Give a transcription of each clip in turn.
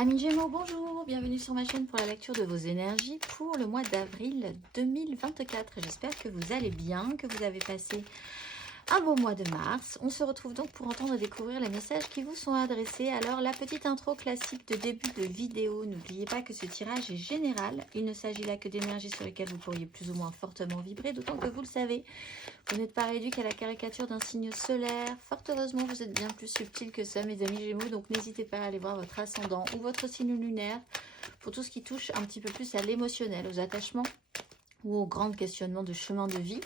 Amis Gémeaux, bonjour, bienvenue sur ma chaîne pour la lecture de vos énergies pour le mois d'avril 2024. J'espère que vous allez bien, que vous avez passé un beau mois de mars. On se retrouve donc pour entendre et découvrir les messages qui vous sont adressés. Alors la petite intro classique de début de vidéo, n'oubliez pas que ce tirage est général. Il ne s'agit là que d'énergies sur lesquelles vous pourriez plus ou moins fortement vibrer, d'autant que vous le savez, vous n'êtes pas réduit qu'à la caricature d'un signe solaire. Fort heureusement, vous êtes bien plus subtil que ça, mes amis Gémeaux. Donc n'hésitez pas à aller voir votre ascendant ou votre signe lunaire pour tout ce qui touche un petit peu plus à l'émotionnel, aux attachements ou aux grands questionnements de chemin de vie.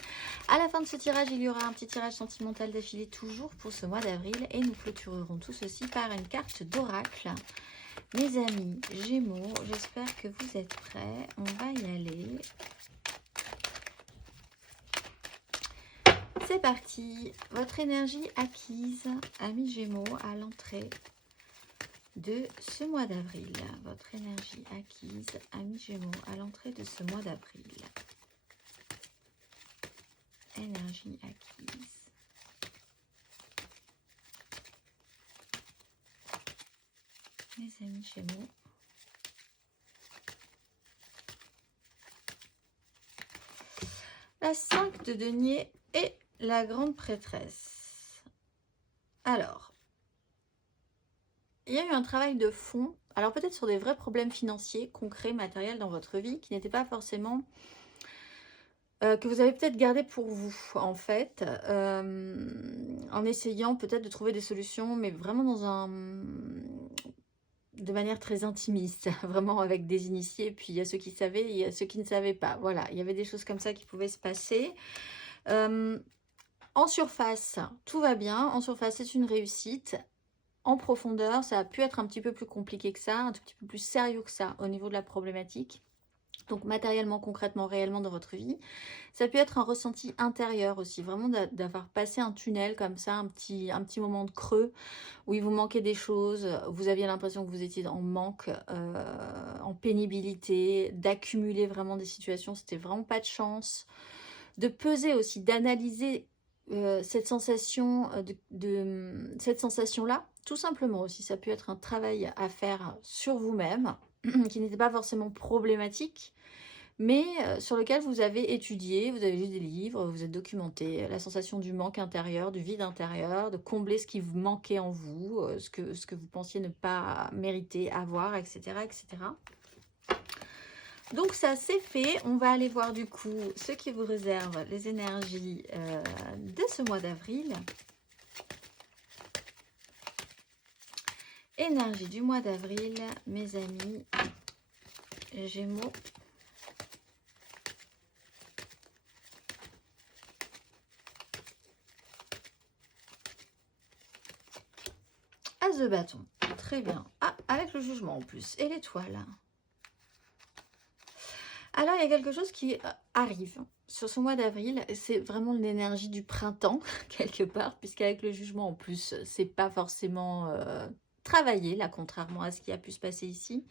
À la fin de ce tirage, il y aura un petit tirage sentimental d'affilée toujours pour ce mois d'avril. Et nous clôturerons tout ceci par une carte d'oracle. Mes amis Gémeaux, j'espère que vous êtes prêts. On va y aller. C'est parti. Votre énergie acquise, amis Gémeaux, à l'entrée de ce mois d'avril. Votre énergie acquise, amis Gémeaux, à l'entrée de ce mois d'avril. Énergie acquise. Mes amis Gémeaux. La 5 de denier et la grande prêtresse. Alors, il y a eu un travail de fond, alors peut-être sur des vrais problèmes financiers, concrets, matériels dans votre vie, qui n'étaient pas forcément... que vous avez peut-être gardé pour vous, en fait, en essayant peut-être de trouver des solutions, mais vraiment de manière très intimiste, vraiment avec des initiés, puis il y a ceux qui savaient, et il y a ceux qui ne savaient pas. Voilà, il y avait des choses comme ça qui pouvaient se passer. En surface, tout va bien. En surface, c'est une réussite. En profondeur, ça a pu être un petit peu plus compliqué que ça, un tout petit peu plus sérieux que ça au niveau de la problématique. Donc matériellement, concrètement, réellement dans votre vie. Ça peut être un ressenti intérieur aussi, vraiment d'avoir passé un tunnel comme ça, un petit moment de creux où il vous manquait des choses, vous aviez l'impression que vous étiez en manque, en pénibilité, d'accumuler vraiment des situations, c'était vraiment pas de chance. De peser aussi, d'analyser cette sensation cette sensation-là, tout simplement aussi. Ça peut être un travail à faire sur vous-même, qui n'était pas forcément problématique, mais sur lequel vous avez étudié, vous avez lu des livres, vous êtes documenté, la sensation du manque intérieur, du vide intérieur, de combler ce qui vous manquait en vous, ce que vous pensiez ne pas mériter, avoir, etc., etc. Donc ça c'est fait, on va aller voir du coup ce qui vous réserve les énergies de ce mois d'avril. Énergie du mois d'avril, mes amis Gémeaux. As de bâton, très bien. Ah, avec le jugement en plus, et l'étoile. Alors, il y a quelque chose qui arrive sur ce mois d'avril. C'est vraiment l'énergie du printemps, quelque part, puisqu'avec le jugement en plus, c'est pas forcément travaillé, là, contrairement à ce qui a pu se passer ici.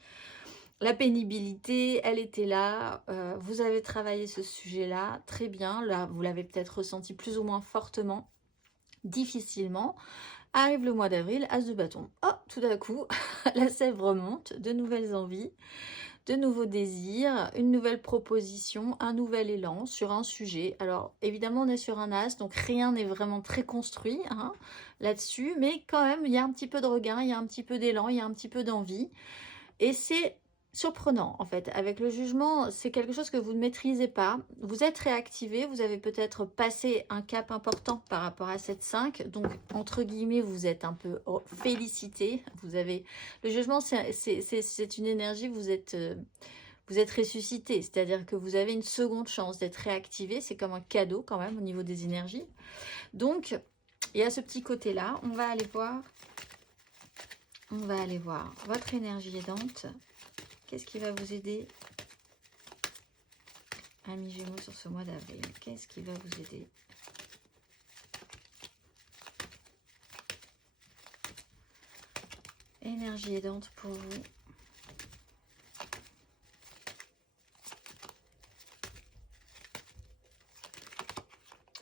La pénibilité, elle était là. Vous avez travaillé ce sujet-là, très bien. Là, vous l'avez peut-être ressenti plus ou moins fortement, difficilement. Arrive le mois d'avril, as de bâton. Oh, tout d'un coup, la sève remonte, de nouvelles envies, de nouveaux désirs, une nouvelle proposition, un nouvel élan sur un sujet. Alors, évidemment, on est sur un as, donc rien n'est vraiment très construit hein, là-dessus, mais quand même, il y a un petit peu de regain, il y a un petit peu d'élan, il y a un petit peu d'envie. Et c'est surprenant, en fait. Avec le jugement, c'est quelque chose que vous ne maîtrisez pas. Vous êtes réactivé, vous avez peut-être passé un cap important par rapport à cette 5. Donc, entre guillemets, vous êtes un peu félicité. Vous avez... Le jugement, c'est une énergie, vous êtes ressuscité. C'est-à-dire que vous avez une seconde chance d'être réactivé. C'est comme un cadeau, quand même, au niveau des énergies. Donc, il y a ce petit côté-là. On va aller voir... votre énergie aidante. Qu'est-ce qui va vous aider, amis Gémeaux, sur ce mois d'avril? Qu'est-ce qui va vous aider? Énergie aidante pour vous.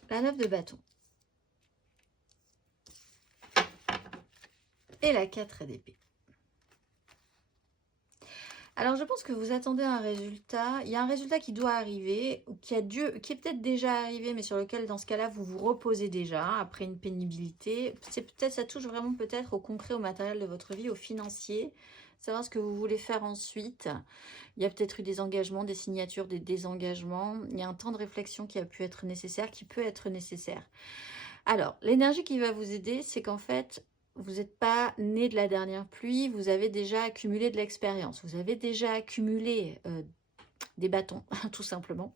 La 9 de bâton. Et la 4 d'épée. Alors, je pense que vous attendez un résultat. Il y a un résultat qui doit arriver, ou qui est peut-être déjà arrivé, mais sur lequel, dans ce cas-là, vous vous reposez déjà après une pénibilité. C'est peut-être, ça touche vraiment peut-être au concret, au matériel de votre vie, au financier. Savoir ce que vous voulez faire ensuite. Il y a peut-être eu des engagements, des signatures, des désengagements. Il y a un temps de réflexion qui a pu être nécessaire, qui peut être nécessaire. Alors, l'énergie qui va vous aider, c'est qu'en fait, vous n'êtes pas né de la dernière pluie, vous avez déjà accumulé de l'expérience, vous avez déjà accumulé des bâtons, tout simplement.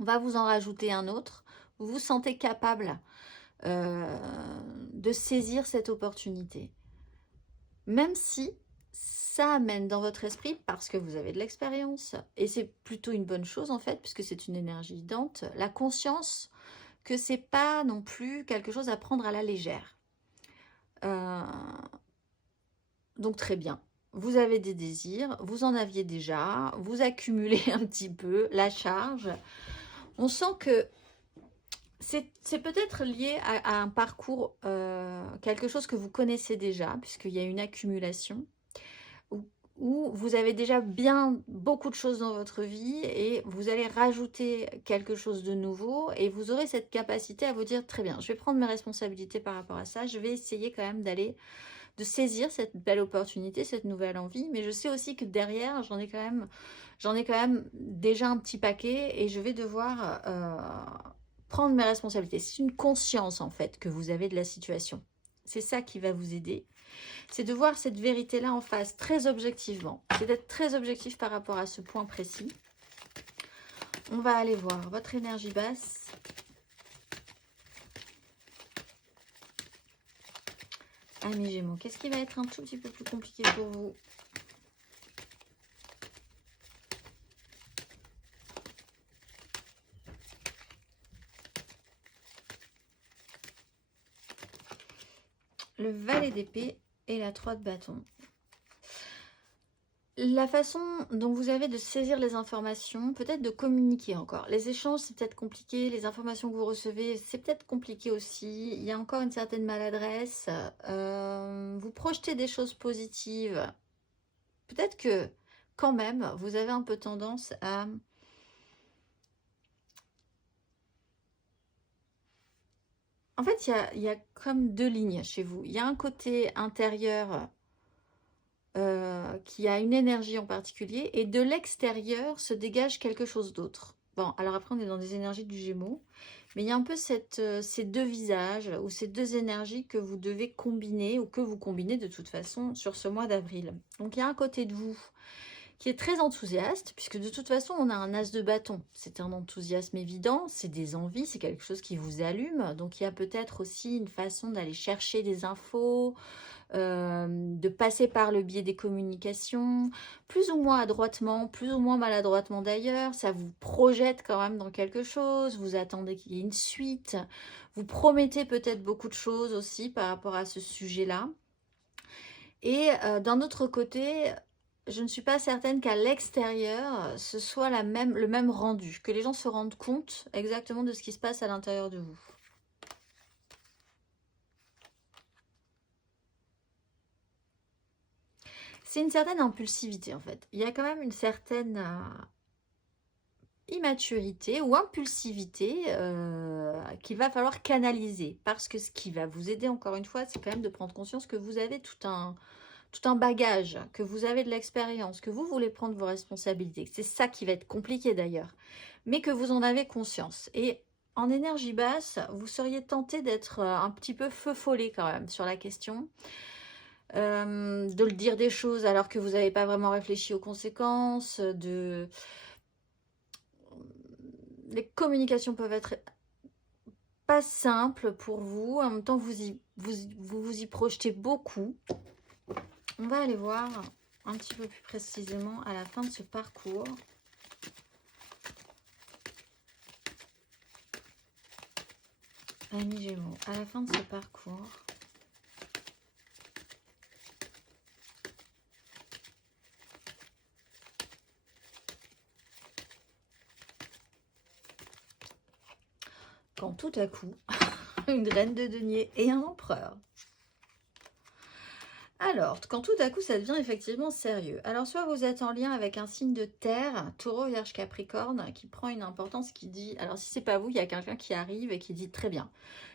On va vous en rajouter un autre. Vous vous sentez capable de saisir cette opportunité. Même si ça amène dans votre esprit, parce que vous avez de l'expérience, et c'est plutôt une bonne chose en fait, puisque c'est une énergie guidante, la conscience que c'est pas non plus quelque chose à prendre à la légère. Donc très bien, vous avez des désirs, vous en aviez déjà, vous accumulez un petit peu la charge. On sent que c'est peut-être lié à un parcours, quelque chose que vous connaissez déjà, puisqu'il y a une accumulation, où vous avez déjà beaucoup de choses dans votre vie et vous allez rajouter quelque chose de nouveau et vous aurez cette capacité à vous dire très bien, je vais prendre mes responsabilités par rapport à ça, je vais essayer quand même de saisir cette belle opportunité, cette nouvelle envie, mais je sais aussi que derrière, j'en ai quand même déjà un petit paquet et je vais devoir prendre mes responsabilités. C'est une conscience en fait que vous avez de la situation. C'est ça qui va vous aider. C'est de voir cette vérité-là en face, très objectivement. C'est d'être très objectif par rapport à ce point précis. On va aller voir votre énergie basse. Amis Gémeaux, qu'est-ce qui va être un tout petit peu plus compliqué pour vous? Le valet d'épée et la 3 de bâton. La façon dont vous avez de saisir les informations, peut-être de communiquer encore. Les échanges, c'est peut-être compliqué. Les informations que vous recevez, c'est peut-être compliqué aussi. Il y a encore une certaine maladresse. Vous projetez des choses positives. Peut-être que, quand même, vous avez un peu tendance à... En fait, il y a comme deux lignes chez vous. Il y a un côté intérieur qui a une énergie en particulier, et de l'extérieur se dégage quelque chose d'autre. Bon, alors après, on est dans des énergies du Gémeaux, mais il y a un peu ces deux visages, ou ces deux énergies que vous devez combiner, ou que vous combinez de toute façon sur ce mois d'avril. Donc, il y a un côté de vous qui est très enthousiaste, puisque de toute façon, on a un as de bâton. C'est un enthousiasme évident, c'est des envies, c'est quelque chose qui vous allume. Donc, il y a peut-être aussi une façon d'aller chercher des infos, de passer par le biais des communications, plus ou moins adroitement, plus ou moins maladroitement d'ailleurs. Ça vous projette quand même dans quelque chose, vous attendez qu'il y ait une suite, vous promettez peut-être beaucoup de choses aussi par rapport à ce sujet-là. Et d'un autre côté, je ne suis pas certaine qu'à l'extérieur, ce soit le même rendu, que les gens se rendent compte exactement de ce qui se passe à l'intérieur de vous. C'est une certaine impulsivité en fait. Il y a quand même une certaine immaturité ou impulsivité qu'il va falloir canaliser. Parce que ce qui va vous aider encore une fois, c'est quand même de prendre conscience que vous avez tout un bagage, que vous avez de l'expérience, que vous voulez prendre vos responsabilités. C'est ça qui va être compliqué d'ailleurs. Mais que vous en avez conscience. Et en énergie basse, vous seriez tenté d'être un petit peu feu follet quand même sur la question. De le dire des choses alors que vous n'avez pas vraiment réfléchi aux conséquences, les communications peuvent être pas simples pour vous, en même temps vous y projetez beaucoup. On va aller voir un petit peu plus précisément à la fin de ce parcours. Amis Gémeaux, à la fin de ce parcours, quand tout à coup, une reine de denier et un empereur. Alors, quand tout à coup ça devient effectivement sérieux. Alors, soit vous êtes en lien avec un signe de terre, taureau, vierge, capricorne, qui prend une importance, qui dit, alors si c'est pas vous, il y a quelqu'un qui arrive et qui dit très bien.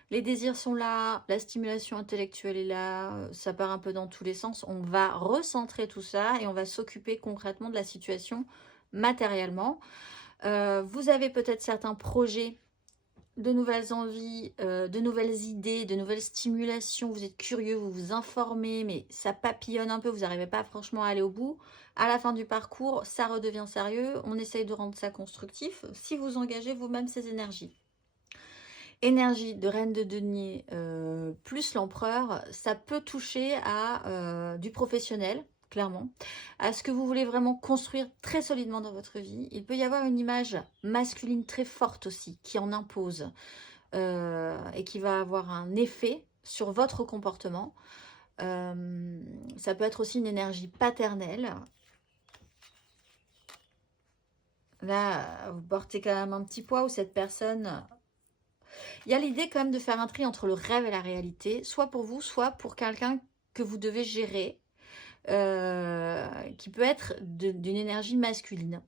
Les désirs sont là, la stimulation intellectuelle est là, ça part un peu dans tous les sens. On va recentrer tout ça et on va s'occuper concrètement de la situation matériellement. Vous avez peut-être certains projets, de nouvelles envies, de nouvelles idées, de nouvelles stimulations. Vous êtes curieux, vous vous informez, mais ça papillonne un peu, vous n'arrivez pas franchement à aller au bout. À la fin du parcours, ça redevient sérieux. On essaye de rendre ça constructif si vous engagez vous-même ces énergies. Énergie de reine de denier plus l'empereur, ça peut toucher à du professionnel, clairement, à ce que vous voulez vraiment construire très solidement dans votre vie. Il peut y avoir une image masculine très forte aussi, qui en impose et qui va avoir un effet sur votre comportement. Ça peut être aussi une énergie paternelle. Là, vous portez quand même un petit poids où cette personne... Il y a l'idée quand même de faire un tri entre le rêve et la réalité, soit pour vous, soit pour quelqu'un que vous devez gérer, qui peut être d'une énergie masculine.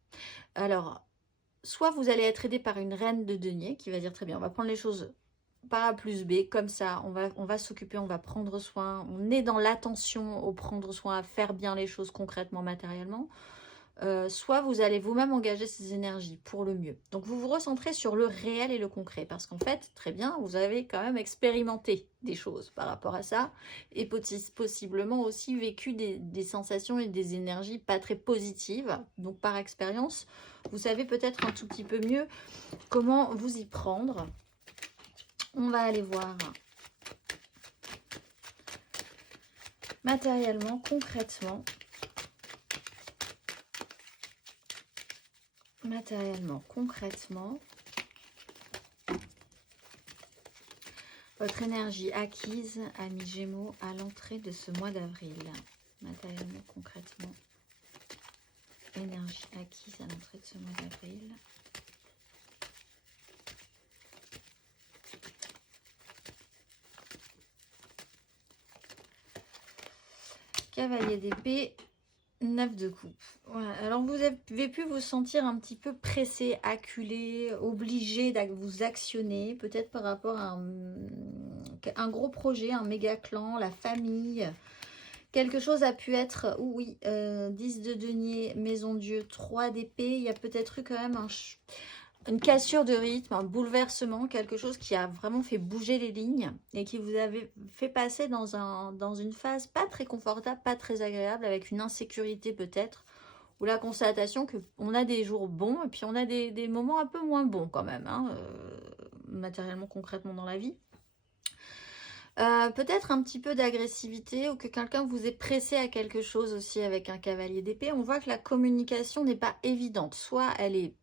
Alors, soit vous allez être aidé par une reine de denier qui va dire très bien, on va prendre les choses par A plus B, comme ça, on va s'occuper, on va prendre soin, on est dans l'attention au prendre soin, à faire bien les choses concrètement, matériellement. Soit vous allez vous-même engager ces énergies pour le mieux. Donc vous vous recentrez sur le réel et le concret, parce qu'en fait, très bien, vous avez quand même expérimenté des choses par rapport à ça, et possiblement aussi vécu des sensations et des énergies pas très positives. Donc par expérience, vous savez peut-être un tout petit peu mieux comment vous y prendre. On va aller voir matériellement, concrètement, votre énergie acquise, amis Gémeaux, à l'entrée de ce mois d'avril. Matériellement, concrètement, énergie acquise à l'entrée de ce mois d'avril. Cavalier d'épée, 9 de coupe. Voilà. Alors vous avez pu vous sentir un petit peu pressé, acculé, obligé de vous actionner, peut-être par rapport à un gros projet, un méga clan, la famille. Quelque chose a pu être, oui, 10 de denier, maison Dieu, 3 d'épée. Il y a peut-être eu quand même une cassure de rythme, un bouleversement, quelque chose qui a vraiment fait bouger les lignes et qui vous avait fait passer dans une phase pas très confortable, pas très agréable, avec une insécurité peut-être, ou la constatation qu'on a des jours bons et puis on a des moments un peu moins bons quand même, hein, matériellement, concrètement dans la vie. Peut-être un petit peu d'agressivité ou que quelqu'un vous est pressé à quelque chose aussi avec un cavalier d'épée. On voit que la communication n'est pas évidente. Soit elle est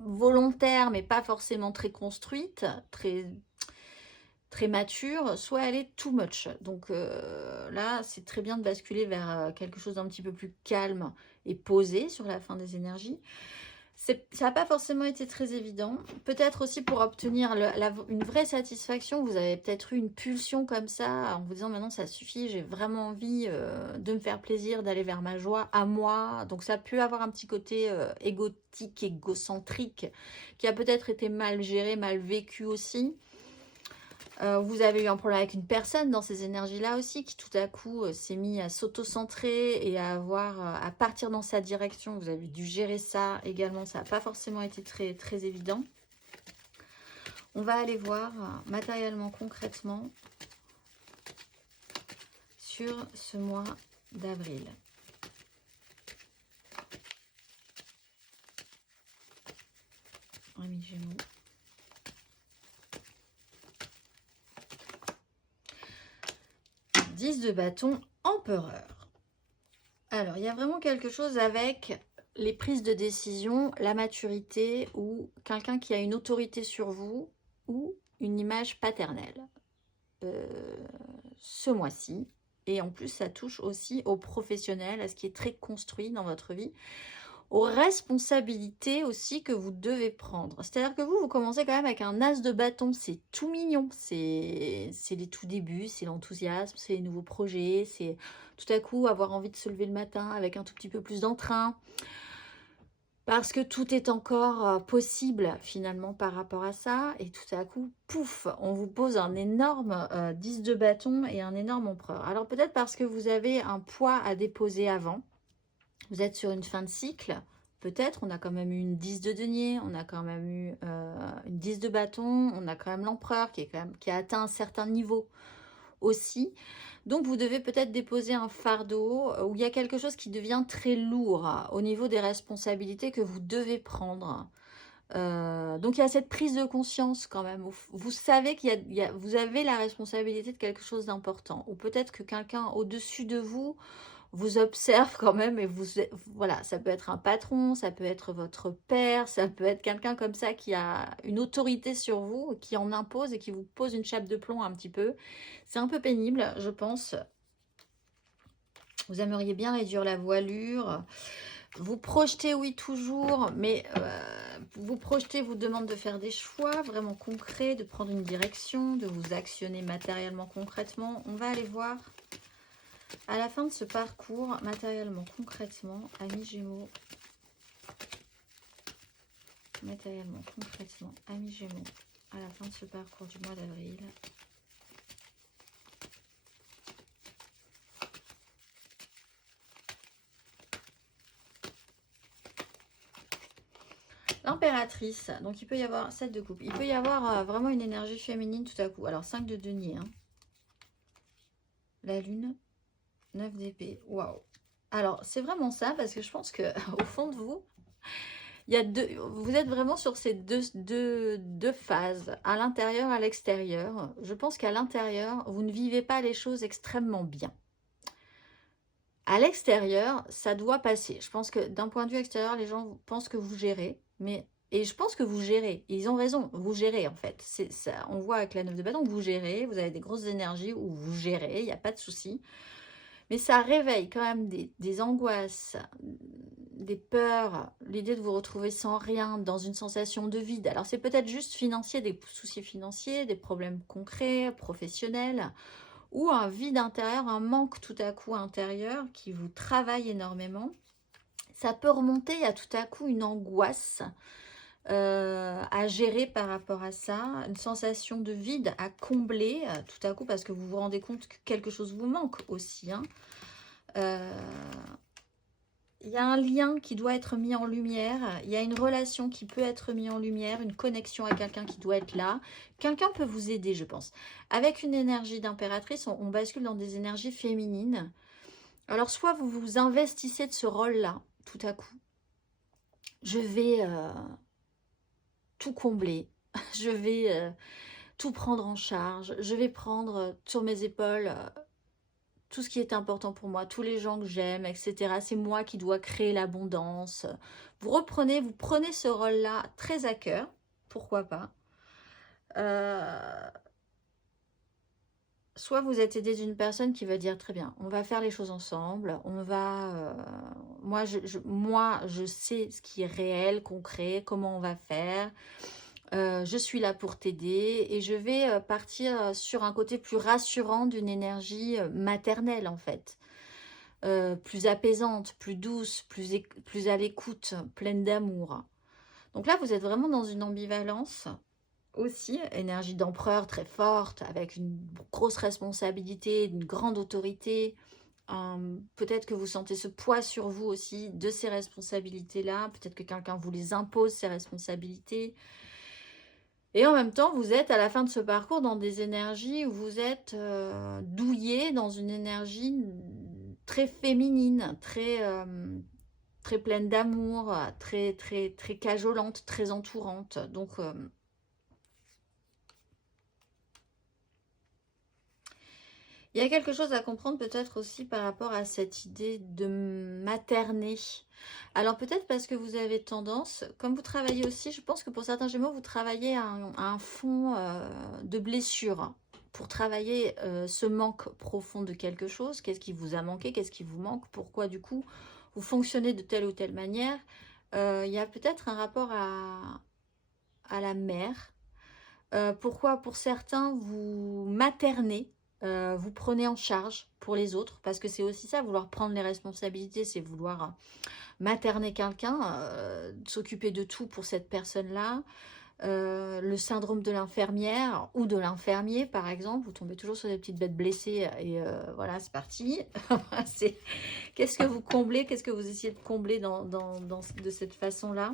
volontaire mais pas forcément très construite, très mature, soit elle est too much. Donc là, c'est très bien de basculer vers quelque chose d'un petit peu plus calme et posé sur la fin des énergies. Ça n'a pas forcément été très évident. Peut-être aussi pour obtenir une vraie satisfaction, vous avez peut-être eu une pulsion comme ça, en vous disant maintenant ça suffit, j'ai vraiment envie de me faire plaisir, d'aller vers ma joie à moi. Donc ça peut avoir un petit côté égotique, égocentrique, qui a peut-être été mal géré, mal vécu aussi. Vous avez eu un problème avec une personne dans ces énergies-là aussi, qui tout à coup s'est mis à s'auto-centrer et à partir dans sa direction. Vous avez dû gérer ça également. Ça n'a pas forcément été très, très évident. On va aller voir matériellement, concrètement, sur ce mois d'avril. Amis Gémeaux. De bâton, empereur. Alors, il y a vraiment quelque chose avec les prises de décision, la maturité ou quelqu'un qui a une autorité sur vous ou une image paternelle ce mois-ci. Et en plus, ça touche aussi aux professionnels, à ce qui est très construit dans votre vie. aux responsabilités aussi que vous devez prendre. C'est-à-dire que vous commencez quand même avec un as de bâton, c'est tout mignon, c'est les tout débuts, c'est l'enthousiasme, c'est les nouveaux projets, c'est tout à coup avoir envie de se lever le matin avec un tout petit peu plus d'entrain, parce que tout est encore possible finalement par rapport à ça, et tout à coup, pouf, on vous pose un énorme 10 de bâton et un énorme empereur. Alors peut-être parce que vous avez un poids à déposer avant, vous êtes sur une fin de cycle, peut-être, on a quand même eu une 10 de denier, on a quand même eu une 10 de bâton, on a quand même l'empereur qui a atteint un certain niveau aussi. Donc vous devez peut-être déposer un fardeau où il y a quelque chose qui devient très lourd au niveau des responsabilités que vous devez prendre. Donc il y a cette prise de conscience quand même. Vous savez vous avez la responsabilité de quelque chose d'important. Ou peut-être que quelqu'un au-dessus de vous observe quand même, et voilà, ça peut être un patron, ça peut être votre père, ça peut être quelqu'un comme ça qui a une autorité sur vous, qui en impose et qui vous pose une chape de plomb un petit peu. C'est un peu pénible, je pense. Vous aimeriez bien réduire la voilure. Vous projetez, oui, toujours, mais vous projetez, vous demande de faire des choix vraiment concrets, de prendre une direction, de vous actionner matériellement, concrètement. On va aller voir à la fin de ce parcours, matériellement, concrètement, amis Gémeaux. Matériellement, concrètement, amis Gémeaux, à la fin de ce parcours du mois d'avril. L'impératrice, donc il peut y avoir 7 de coupe, il peut y avoir vraiment une énergie féminine tout à coup. Alors 5 de denier, hein. La lune, 9 d'épée, waouh. Alors c'est vraiment ça, parce que je pense que au fond de vous, il y a vous êtes vraiment sur ces deux phases, à l'intérieur, à l'extérieur. Je pense qu'à l'intérieur, vous ne vivez pas les choses extrêmement bien. À l'extérieur, ça doit passer. Je pense que d'un point de vue extérieur, les gens pensent que vous gérez, et je pense que vous gérez. Ils ont raison, vous gérez en fait. Ça, on voit avec la 9 de bâton que vous gérez, vous avez des grosses énergies où vous gérez, il n'y a pas de souci. Mais ça réveille quand même des angoisses, des peurs, l'idée de vous retrouver sans rien, dans une sensation de vide. Alors c'est peut-être juste financier, des soucis financiers, des problèmes concrets, professionnels, ou un vide intérieur, un manque tout à coup intérieur qui vous travaille énormément. Ça peut remonter à tout à coup une angoisse à gérer par rapport à ça, une sensation de vide à combler tout à coup, parce que vous vous rendez compte que quelque chose vous manque aussi, hein. Il y a un lien qui doit être mis en lumière, il y a une relation qui peut être mise en lumière, une connexion à quelqu'un qui doit être là. Quelqu'un peut vous aider, je pense. Avec une énergie d'impératrice, on bascule dans des énergies féminines. Alors, soit vous vous investissez de ce rôle-là, tout à coup. Je vais tout combler, je vais tout prendre en charge, je vais prendre sur mes épaules tout ce qui est important pour moi, tous les gens que j'aime, etc. C'est moi qui dois créer l'abondance. Vous prenez ce rôle-là très à cœur, pourquoi pas. Soit vous êtes aidé d'une personne qui va dire très bien, on va faire les choses ensemble, on va, moi je sais ce qui est réel, concret, comment on va faire. Je suis là pour t'aider, et je vais partir sur un côté plus rassurant d'une énergie maternelle en fait. Plus apaisante, plus douce, plus à l'écoute, pleine d'amour. Donc là, vous êtes vraiment dans une ambivalence aussi, énergie d'empereur très forte, avec une grosse responsabilité, une grande autorité. Peut-être que vous sentez ce poids sur vous aussi de ces responsabilités-là. Peut-être que quelqu'un vous les impose, ces responsabilités. Et en même temps, vous êtes à la fin de ce parcours dans des énergies où vous êtes douillé dans une énergie très féminine, très pleine d'amour, très cajolante, très entourante. Donc, il y a quelque chose à comprendre peut-être aussi par rapport à cette idée de materner. Alors peut-être parce que vous avez tendance, comme vous travaillez aussi, je pense que pour certains Gémeaux, vous travaillez à un fond de blessure pour travailler ce manque profond de quelque chose. Qu'est-ce qui vous a manqué? Qu'est-ce qui vous manque? Pourquoi du coup vous fonctionnez de telle ou telle manière? Il y a peut-être un rapport à la mère. Pourquoi pour certains vous maternez, vous prenez en charge pour les autres, parce que c'est aussi ça, vouloir prendre les responsabilités, c'est vouloir materner quelqu'un, s'occuper de tout pour cette personne-là. Le syndrome de l'infirmière ou de l'infirmier par exemple, vous tombez toujours sur des petites bêtes blessées et voilà, c'est parti. Qu'est-ce que vous comblez, qu'est-ce que vous essayez de combler de cette façon-là?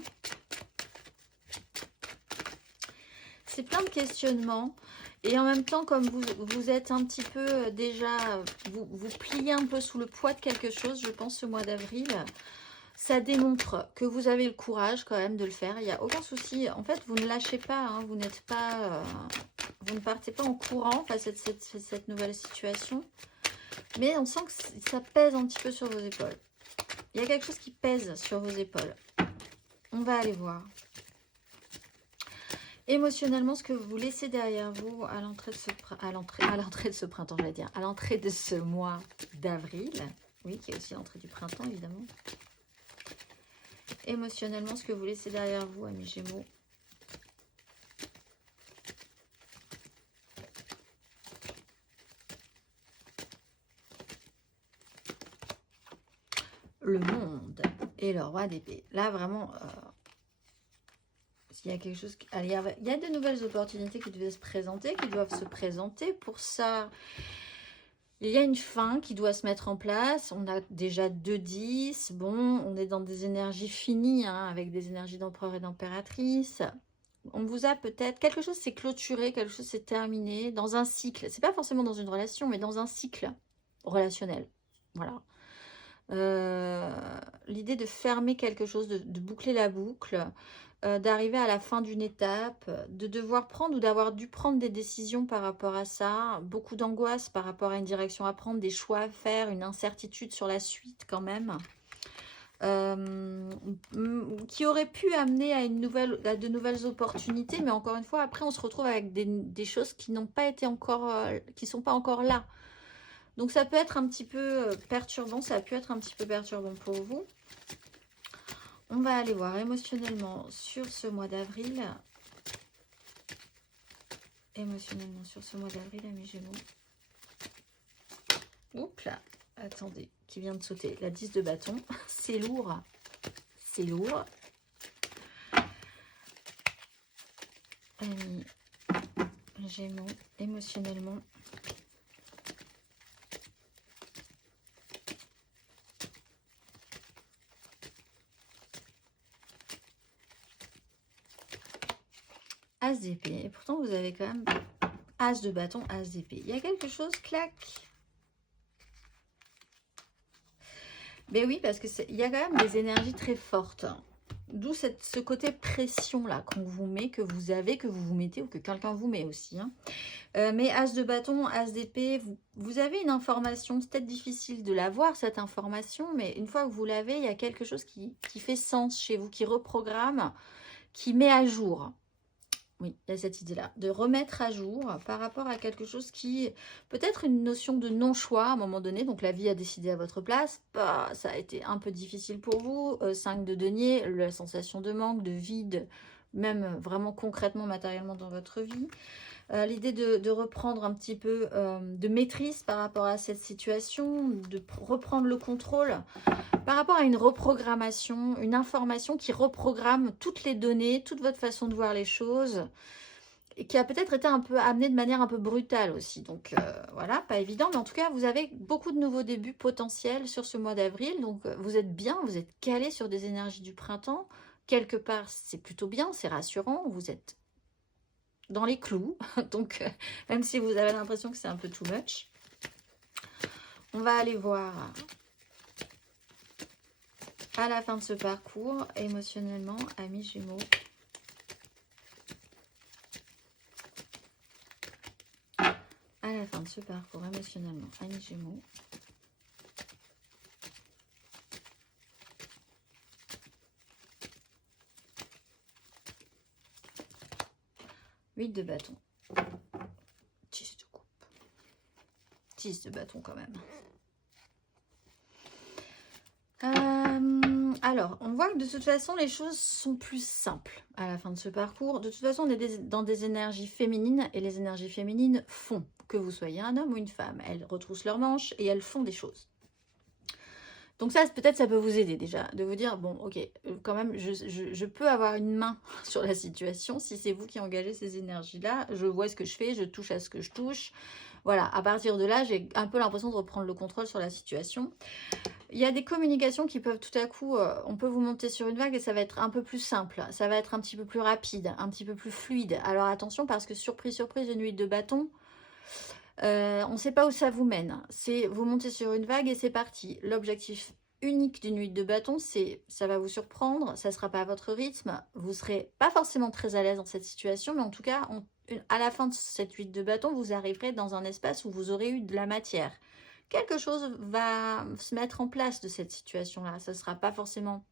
C'est plein de questionnements. Et en même temps, comme vous êtes un petit peu déjà, vous pliez un peu sous le poids de quelque chose, je pense, ce mois d'avril. Ça démontre que vous avez le courage quand même de le faire. Il n'y a aucun souci. En fait, vous ne lâchez pas. Hein, vous n'êtes pas, vous ne partez pas en courant face à cette nouvelle situation. Mais on sent que ça pèse un petit peu sur vos épaules. Il y a quelque chose qui pèse sur vos épaules. On va aller voir. Émotionnellement, ce que vous laissez derrière vous à l'entrée de ce printemps, je vais dire, à l'entrée de ce mois d'avril. Oui, qui est aussi l'entrée du printemps, évidemment. Émotionnellement, ce que vous laissez derrière vous, amis Gémeaux. Le monde et le roi d'épée. Là, vraiment, s'il y a quelque chose... il y a de nouvelles opportunités qui devaient se présenter, qui doivent se présenter. Pour ça, il y a une fin qui doit se mettre en place. On a déjà 2-10. Bon, on est dans des énergies finies, hein, avec des énergies d'empereur et d'impératrice. On vous a peut-être... Quelque chose s'est clôturé, quelque chose s'est terminé dans un cycle. C'est pas forcément dans une relation, mais dans un cycle relationnel. Voilà. L'idée de fermer quelque chose, de boucler la boucle, d'arriver à la fin d'une étape, de devoir prendre ou d'avoir dû prendre des décisions par rapport à ça, beaucoup d'angoisse par rapport à une direction à prendre, des choix à faire, une incertitude sur la suite quand même, qui aurait pu amener à de nouvelles opportunités, mais encore une fois, après on se retrouve avec des choses qui n'ont pas été encore, qui sont pas encore là. Donc ça peut être un petit peu perturbant, ça a pu être un petit peu perturbant pour vous. On va aller voir émotionnellement sur ce mois d'avril. Émotionnellement sur ce mois d'avril, amis Gémeaux. Oups là, attendez, qui vient de sauter. La 10 de bâton, c'est lourd. C'est lourd. Amis Gémeaux, émotionnellement. As d'épée. Et pourtant, vous avez quand même As de bâton, As d'épée. Il y a quelque chose, clac. Mais oui, parce qu'il y a quand même des énergies très fortes. D'où ce côté pression-là qu'on vous met, que vous avez, que vous vous mettez ou que quelqu'un vous met aussi. Hein. Mais As de bâton, As d'épée, vous avez une information. C'est peut-être difficile de l'avoir, cette information. Mais une fois que vous l'avez, il y a quelque chose qui fait sens chez vous, qui reprogramme, qui met à jour. Oui, il y a cette idée-là, de remettre à jour par rapport à quelque chose qui, peut-être une notion de non-choix à un moment donné, donc la vie a décidé à votre place, bah, ça a été un peu difficile pour vous, 5 de denier, la sensation de manque, de vide, même vraiment concrètement, matériellement dans votre vie. L'idée de reprendre un petit peu de maîtrise par rapport à cette situation, de reprendre le contrôle par rapport à une reprogrammation, une information qui reprogramme toutes les données, toute votre façon de voir les choses, et qui a peut-être été un peu amenée de manière un peu brutale aussi. Donc voilà, pas évident, mais en tout cas, vous avez beaucoup de nouveaux débuts potentiels sur ce mois d'avril. Donc vous êtes bien, vous êtes calé sur des énergies du printemps. Quelque part, c'est plutôt bien, c'est rassurant, vous êtes dans les clous. Donc même si vous avez l'impression que c'est un peu too much, on va aller voir... À la fin de ce parcours, émotionnellement, amis Gémeaux. À la fin de ce parcours, émotionnellement, amis Gémeaux. Huit de bâton. 10 de coupe. 10 de bâton quand même. Alors, on voit que de toute façon, les choses sont plus simples à la fin de ce parcours. De toute façon, on est dans des énergies féminines et les énergies féminines font, que vous soyez un homme ou une femme. Elles retroussent leurs manches et elles font des choses. Donc ça, peut-être ça peut vous aider déjà, de vous dire, bon, ok, quand même, je peux avoir une main sur la situation. Si c'est vous qui engagez ces énergies-là, je vois ce que je fais, je touche à ce que je touche. Voilà, à partir de là, j'ai un peu l'impression de reprendre le contrôle sur la situation. Il y a des communications qui peuvent tout à coup, on peut vous monter sur une vague et ça va être un peu plus simple, ça va être un petit peu plus rapide, un petit peu plus fluide. Alors attention parce que surprise, surprise, une huile de bâton, on ne sait pas où ça vous mène. C'est vous montez sur une vague et c'est parti. L'objectif unique d'une huile de bâton, c'est ça va vous surprendre, ça ne sera pas à votre rythme, vous ne serez pas forcément très à l'aise dans cette situation, mais en tout cas, à la fin de cette huile de bâton, vous arriverez dans un espace où vous aurez eu de la matière. Quelque chose va se mettre en place de cette situation-là. Ça ne sera pas forcément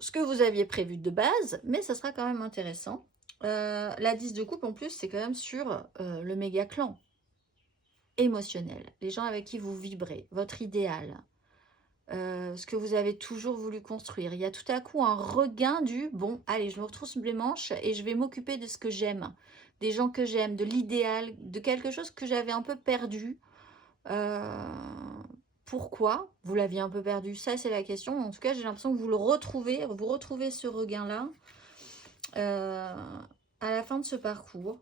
ce que vous aviez prévu de base, mais ça sera quand même intéressant. La 10 de coupe, en plus, c'est quand même sur le méga clan émotionnel. Les gens avec qui vous vibrez, votre idéal, ce que vous avez toujours voulu construire. Il y a tout à coup un regain du « bon, allez, je me retrousse les manches et je vais m'occuper de ce que j'aime, des gens que j'aime, de l'idéal, de quelque chose que j'avais un peu perdu. » Pourquoi vous l'aviez un peu perdu? Ça, c'est la question. En tout cas, j'ai l'impression que vous retrouvez ce regain-là à la fin de ce parcours.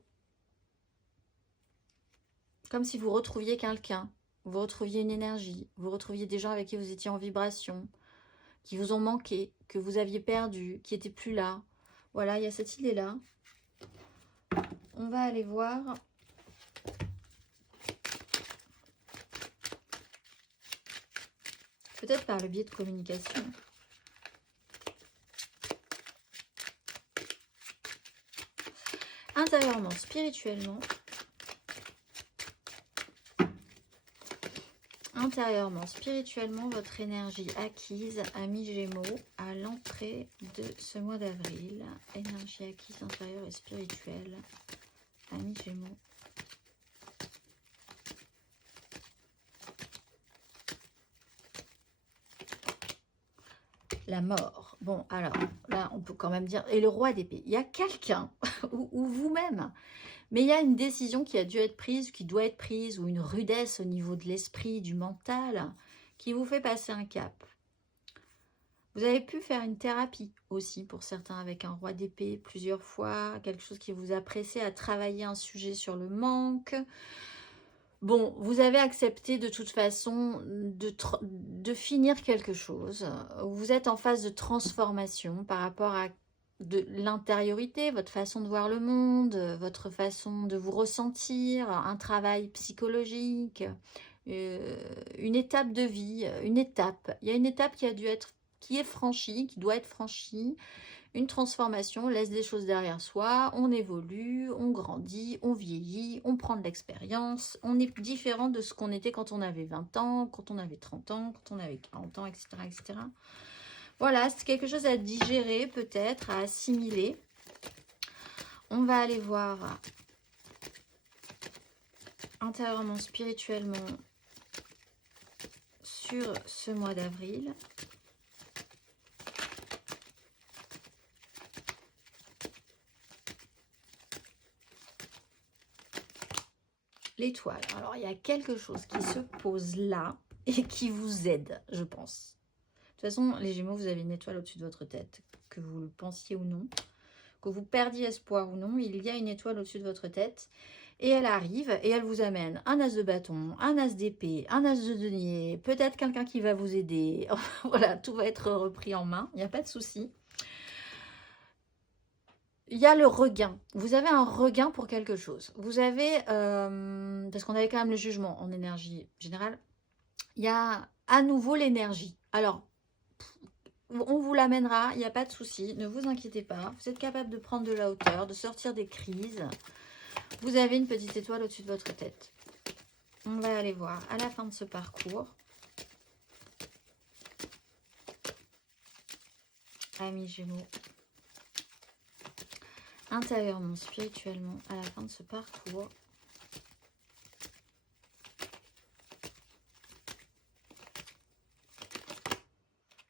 Comme si vous retrouviez quelqu'un, vous retrouviez une énergie, vous retrouviez des gens avec qui vous étiez en vibration, qui vous ont manqué, que vous aviez perdu, qui n'étaient plus là. Voilà, il y a cette idée-là. On va aller voir. Peut-être par le biais de communication. Intérieurement, spirituellement. Intérieurement, spirituellement, votre énergie acquise à mi-gémeaux à l'entrée de ce mois d'avril. Énergie acquise intérieure et spirituelle à mi-gémeaux. La mort. Bon, alors, là, on peut quand même dire... Et le roi d'épée. Il y a quelqu'un, ou vous-même, mais il y a une décision qui a dû être prise, qui doit être prise, ou une rudesse au niveau de l'esprit, du mental, qui vous fait passer un cap. Vous avez pu faire une thérapie aussi, pour certains, avec un roi d'épée, plusieurs fois, quelque chose qui vous a pressé à travailler un sujet sur le manque. Bon, vous avez accepté de toute façon de finir quelque chose. Vous êtes en phase de transformation par rapport à de l'intériorité, votre façon de voir le monde, votre façon de vous ressentir, un travail psychologique, une étape de vie, une étape. Il y a une étape qui est franchie, qui doit être franchie. Une transformation, on laisse des choses derrière soi, on évolue, on grandit, on vieillit, on prend de l'expérience, on est différent de ce qu'on était quand on avait 20 ans, quand on avait 30 ans, quand on avait 40 ans, etc. etc. Voilà, c'est quelque chose à digérer peut-être, à assimiler. On va aller voir intérieurement, spirituellement sur ce mois d'avril. L'étoile. Alors, il y a quelque chose qui se pose là et qui vous aide, je pense. De toute façon, les Gémeaux, vous avez une étoile au-dessus de votre tête. Que vous le pensiez ou non, que vous perdiez espoir ou non, il y a une étoile au-dessus de votre tête. Et elle arrive et elle vous amène un as de bâton, un as d'épée, un as de denier, peut-être quelqu'un qui va vous aider. Voilà, tout va être repris en main, il n'y a pas de souci. Il y a le regain. Vous avez un regain pour quelque chose. Vous avez, parce qu'on avait quand même le jugement en énergie générale, il y a à nouveau l'énergie. Alors, on vous l'amènera, il n'y a pas de souci, ne vous inquiétez pas. Vous êtes capable de prendre de la hauteur, de sortir des crises. Vous avez une petite étoile au-dessus de votre tête. On va aller voir à la fin de ce parcours. Amis Gémeaux. Intérieurement, spirituellement, à la fin de ce parcours.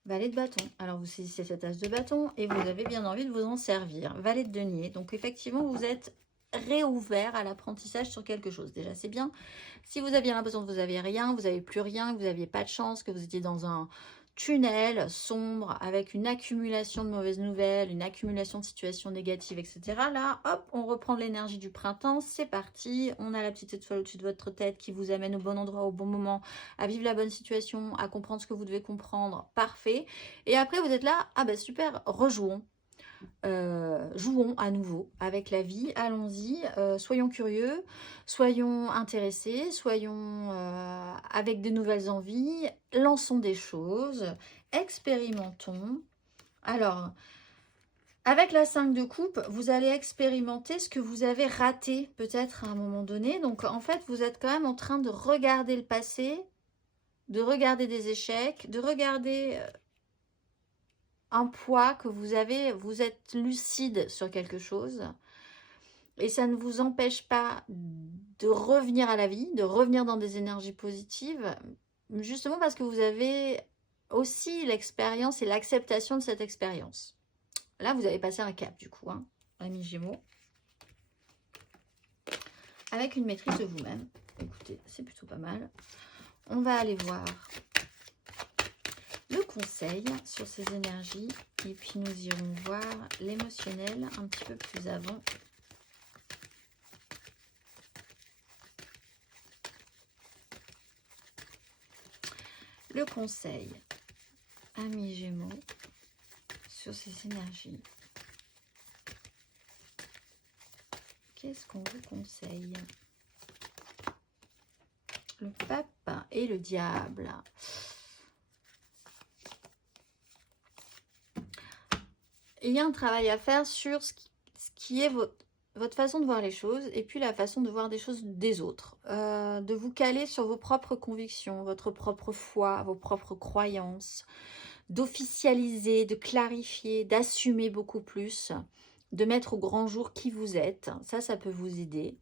Valet de bâton. Alors, vous saisissez cette as de bâton et vous avez bien envie de vous en servir. Valet de denier. Donc, effectivement, vous êtes réouvert à l'apprentissage sur quelque chose. Déjà, c'est bien. Si vous aviez l'impression que vous n'aviez rien, vous n'avez plus rien, que vous n'aviez pas de chance, que vous étiez dans un tunnel sombre avec une accumulation de mauvaises nouvelles, une accumulation de situations négatives, etc. Là, hop, on reprend l'énergie du printemps, c'est parti. On a la petite étoile au-dessus de votre tête qui vous amène au bon endroit, au bon moment, à vivre la bonne situation, à comprendre ce que vous devez comprendre. Parfait. Et après, vous êtes là, ah bah super, rejouons. Jouons à nouveau avec la vie, allons-y, soyons curieux, soyons intéressés, soyons avec de nouvelles envies, lançons des choses, expérimentons. Alors, avec la 5 de coupe, vous allez expérimenter ce que vous avez raté peut-être à un moment donné. Donc, en fait, vous êtes quand même en train de regarder le passé, de regarder des échecs, de regarder un poids que vous avez, vous êtes lucide sur quelque chose et ça ne vous empêche pas de revenir à la vie, de revenir dans des énergies positives, justement parce que vous avez aussi l'expérience et l'acceptation de cette expérience. Là, vous avez passé un cap du coup, hein, ami Gémeaux, avec une maîtrise de vous-même. Écoutez, c'est plutôt pas mal. On va aller voir le conseil sur ces énergies et puis nous irons voir l'émotionnel un petit peu plus avant. Le conseil, amis Gémeaux, sur ces énergies. Qu'est-ce qu'on vous conseille? Le pape et le diable. Il y a un travail à faire sur ce qui est votre façon de voir les choses et puis la façon de voir des choses des autres. De vous caler sur vos propres convictions, votre propre foi, vos propres croyances, d'officialiser, de clarifier, d'assumer beaucoup plus, de mettre au grand jour qui vous êtes. Ça peut vous aider.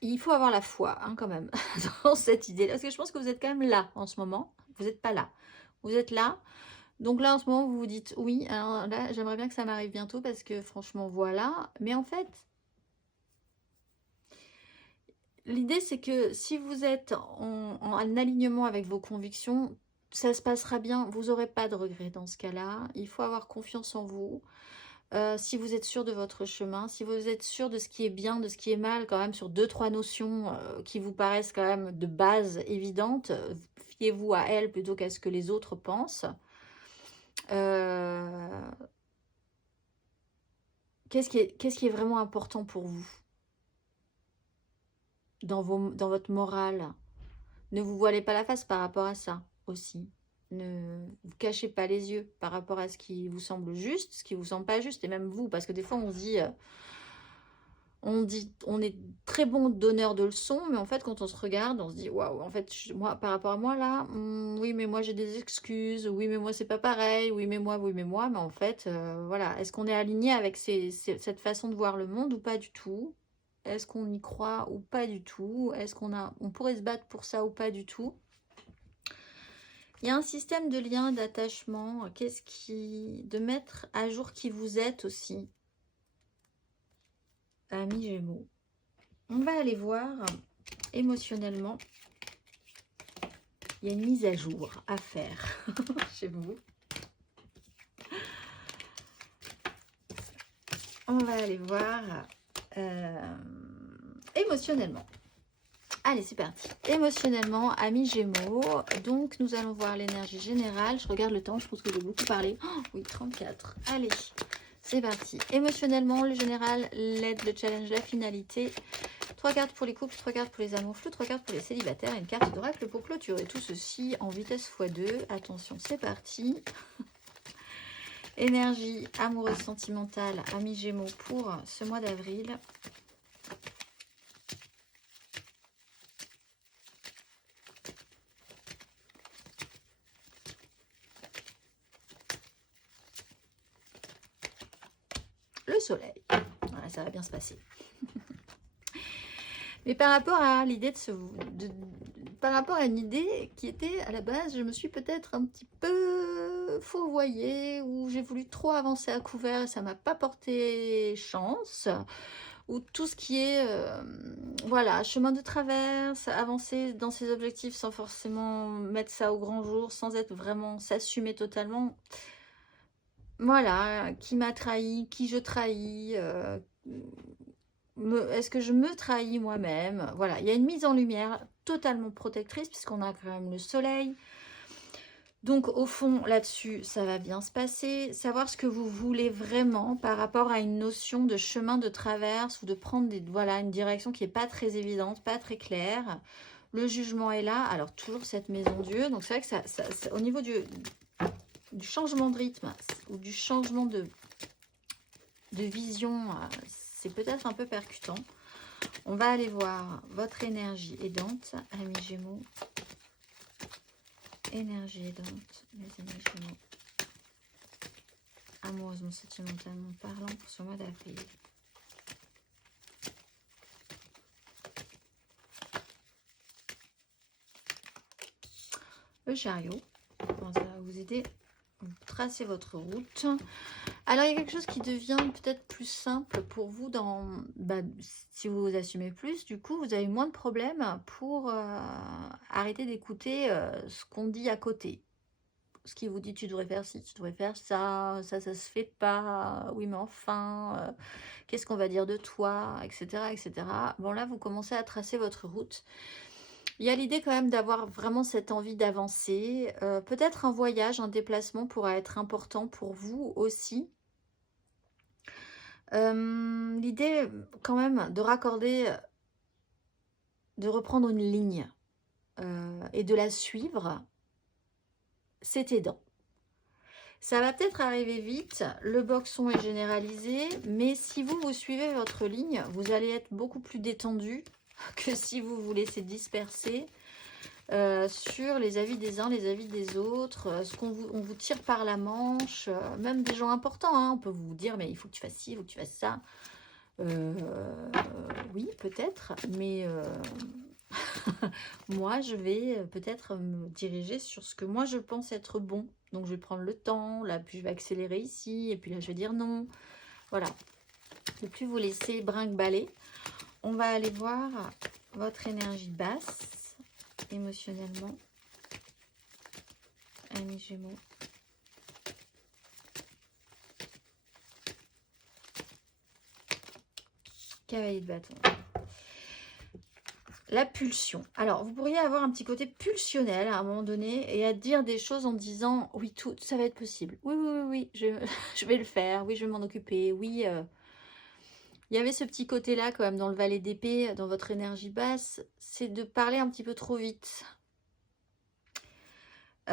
Il faut avoir la foi hein, quand même dans cette idée-là, parce que je pense que vous êtes quand même là en ce moment. Vous n'êtes pas là. Vous êtes là. Donc là, en ce moment, vous vous dites, oui, alors là, j'aimerais bien que ça m'arrive bientôt parce que franchement, voilà. Mais en fait, l'idée, c'est que si vous êtes en alignement avec vos convictions, ça se passera bien. Vous n'aurez pas de regrets dans ce cas-là. Il faut avoir confiance en vous. Si vous êtes sûr de votre chemin, si vous êtes sûr de ce qui est bien, de ce qui est mal, quand même sur 2-3 notions qui vous paraissent quand même de base évidentes, fiez-vous à elles plutôt qu'à ce que les autres pensent. Qu'est-ce qui est vraiment important pour vous dans votre morale? Ne vous voilez pas la face par rapport à ça aussi. Ne vous cachez pas les yeux par rapport à ce qui vous semble juste, ce qui vous semble pas juste, et même vous, parce que des fois on se dit... on est très bon donneur de leçons, mais en fait, quand on se regarde, on se dit waouh, en fait, moi, par rapport à moi là, oui, mais moi j'ai des excuses, oui, mais moi c'est pas pareil, oui, mais moi, mais en fait, voilà, est-ce qu'on est aligné avec cette façon de voir le monde ou pas du tout? Est-ce qu'on y croit ou pas du tout? Est-ce on pourrait se battre pour ça ou pas du tout? Il y a un système de lien, d'attachement, de mettre à jour qui vous êtes aussi, amis Gémeaux. On va aller voir émotionnellement. Il y a une mise à jour à faire chez vous. On va aller voir émotionnellement. Allez, c'est parti. Émotionnellement, amis Gémeaux. Donc, nous allons voir l'énergie générale. Je regarde le temps, je pense que j'ai beaucoup parlé. Oh, oui, 34. Allez, c'est parti. Émotionnellement, le général, l'aide, le challenge, la finalité. 3 cartes pour les couples, 3 cartes pour les amours flous, 3 cartes pour les célibataires et une carte d'oracle pour clôturer tout ceci en vitesse x2. Attention, c'est parti. Énergie amoureuse sentimentale, amis Gémeaux pour ce mois d'avril. Le soleil. Voilà, ça va bien se passer. Mais par rapport à l'idée par rapport à une idée qui était à la base, je me suis peut-être un petit peu fourvoyée, ou j'ai voulu trop avancer à couvert et ça m'a pas porté chance, ou tout ce qui est voilà, chemin de traverse, avancer dans ses objectifs sans forcément mettre ça au grand jour, sans être vraiment s'assumer totalement. Voilà, qui m'a trahi, qui je trahis, est-ce que je me trahis moi-même? Voilà, il y a une mise en lumière totalement protectrice puisqu'on a quand même le soleil. Donc au fond, là-dessus, ça va bien se passer. Savoir ce que vous voulez vraiment par rapport à une notion de chemin de traverse ou de prendre voilà, une direction qui n'est pas très évidente, pas très claire. Le jugement est là. Alors toujours cette maison Dieu. Donc c'est vrai que au niveau du changement de rythme ou du changement de vision, c'est peut-être un peu percutant. On va aller voir votre énergie aidante, amis Gémeaux. Énergie aidante, mes amis Gémeaux. Amoureusement, sentimentalement parlant pour ce mois d'avril. Le chariot. Ça va vous aider à tracer votre route. Alors, il y a quelque chose qui devient peut-être plus simple pour vous si vous vous assumez plus. Du coup, vous avez moins de problèmes pour arrêter d'écouter ce qu'on dit à côté. Ce qui vous dit, tu devrais faire ci, tu devrais faire ça, ça se fait pas, oui, mais enfin, qu'est-ce qu'on va dire de toi, etc., etc. Bon, là, vous commencez à tracer votre route. Il y a l'idée quand même d'avoir vraiment cette envie d'avancer. Peut-être un voyage, un déplacement pourra être important pour vous aussi. L'idée quand même de raccorder, de reprendre une ligne et de la suivre, c'est aidant. Ça va peut-être arriver vite, le boxon est généralisé, mais si vous suivez votre ligne, vous allez être beaucoup plus détendu que si vous vous laissez disperser sur les avis des uns, les avis des autres, on vous tire par la manche, même des gens importants, hein, on peut vous dire mais il faut que tu fasses ci, il faut que tu fasses ça. Oui, peut-être, mais moi, je vais peut-être me diriger sur ce que moi je pense être bon. Donc, je vais prendre le temps, là, puis je vais accélérer ici, et puis là, je vais dire non. Voilà. Ne plus vous laisser brinque-baller. On va aller voir votre énergie basse, émotionnellement. Amis Gémeaux. Cavalier de bâton. La pulsion. Alors, vous pourriez avoir un petit côté pulsionnel à un moment donné et à dire des choses en disant « Oui, tout ça va être possible. Oui, oui, oui, oui, je vais le faire. Oui, je vais m'en occuper. Oui. » Il y avait ce petit côté-là quand même dans le valet d'épée, dans votre énergie basse, c'est de parler un petit peu trop vite. Ou